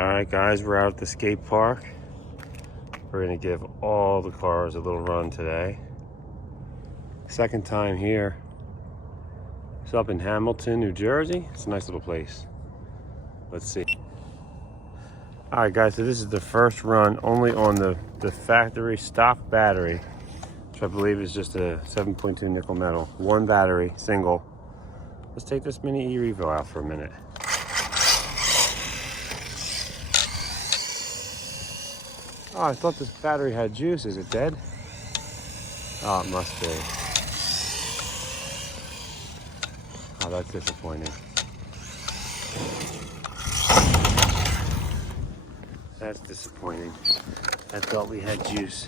Alright guys, we're out at the skate park. We're gonna give all the cars a little run today. Second time here. It's up in Hamilton, New Jersey. It's a nice little place. Let's see. Alright guys, so this is the first run only on the factory stock battery, which I believe is just a 7.2 nickel metal. One battery, single. Let's take this mini E-Revo out for a minute. Oh, I thought this battery had juice. Is it dead? Oh, it must be. Oh, that's disappointing. That's disappointing. I thought we had juice.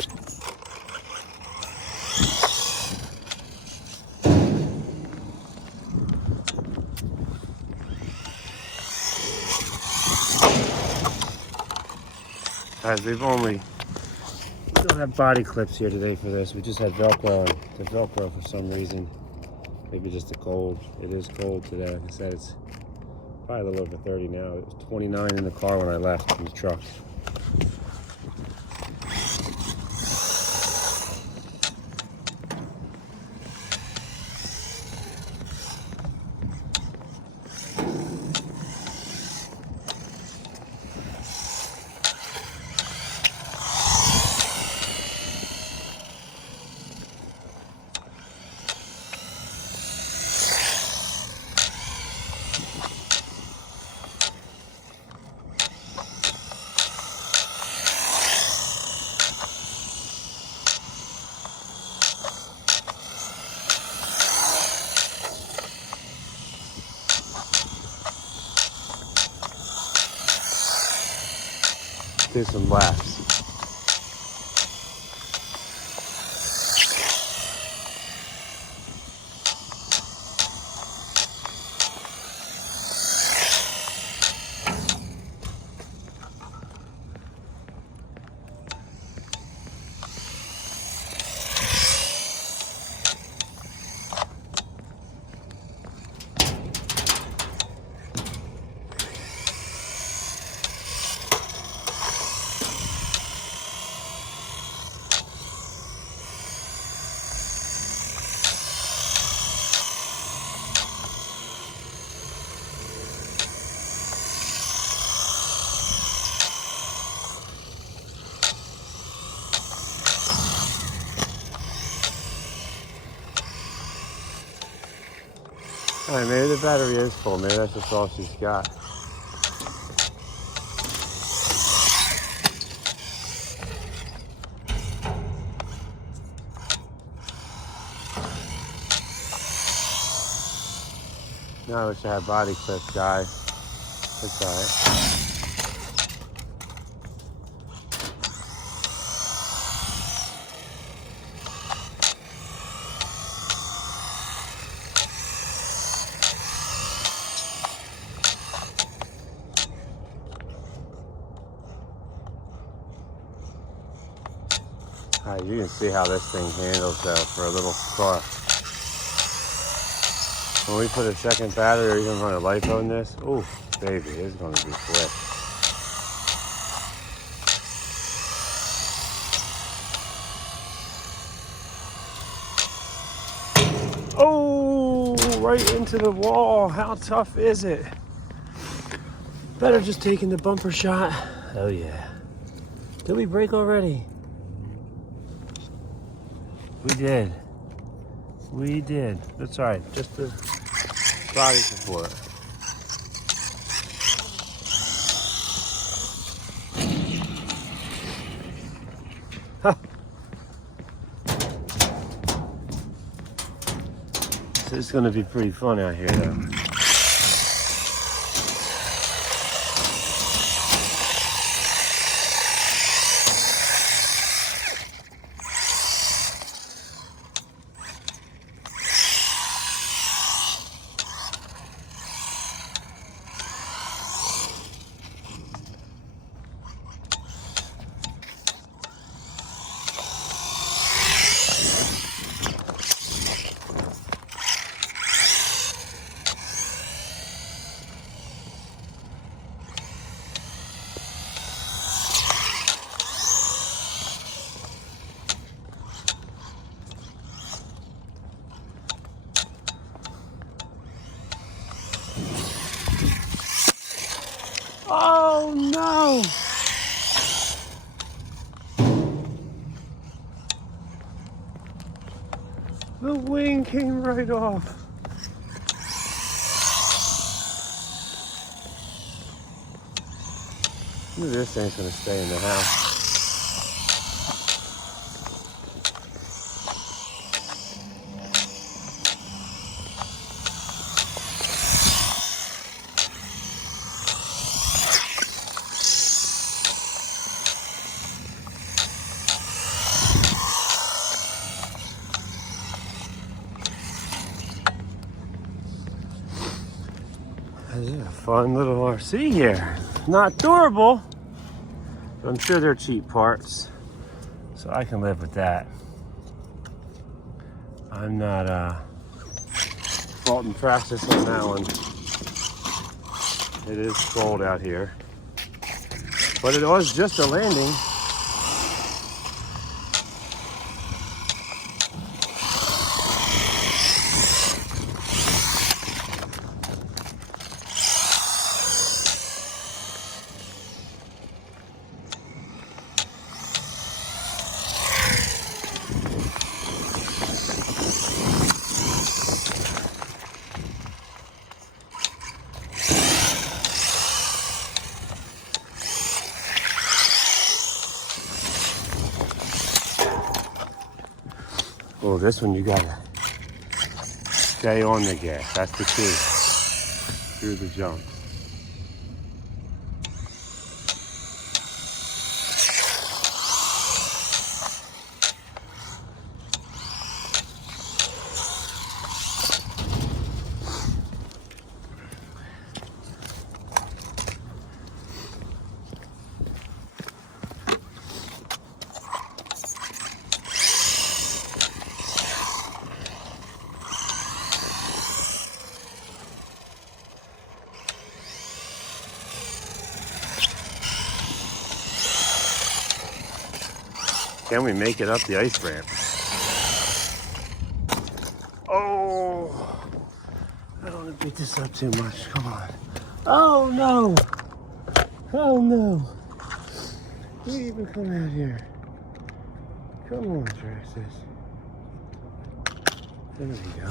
Guys, we don't have body clips here today for this. We just had Velcro, and the Velcro for some reason, maybe just the cold. It is cold today. Like I said, it's probably a little over 30 now. It was 29 in the car when I left from the truck. Do some laps. Alright, maybe the battery is full. Maybe that's just all she's got. Now I wish I had body clips, guys. It's alright. Alright, you can see how this thing handles though for a little car. When we put a second battery or even run a LiPo in this, ooh, baby, it's going to be quick. Oh, right into the wall. How tough is it? Better just taking the bumper shot. Oh yeah. Did we brake already? We did. We did. That's all right. Just the body support. Huh. So it's going to be pretty fun out here, though. Oh no! The wing came right off. This thing's gonna stay in the house. This is a fun little RC here. Not durable, but I'm sure they're cheap parts, so I can live with that. I'm not faulting Traxxas on that one. It is cold out here, but it was just a landing. Well, this one you gotta stay on the gas. That's the key. Through the jump. Can we make it up the ice ramp? Oh, I don't want to beat this up too much. Come on. Oh no! Oh no! We even come out here. Come on, Traxxas. There we go.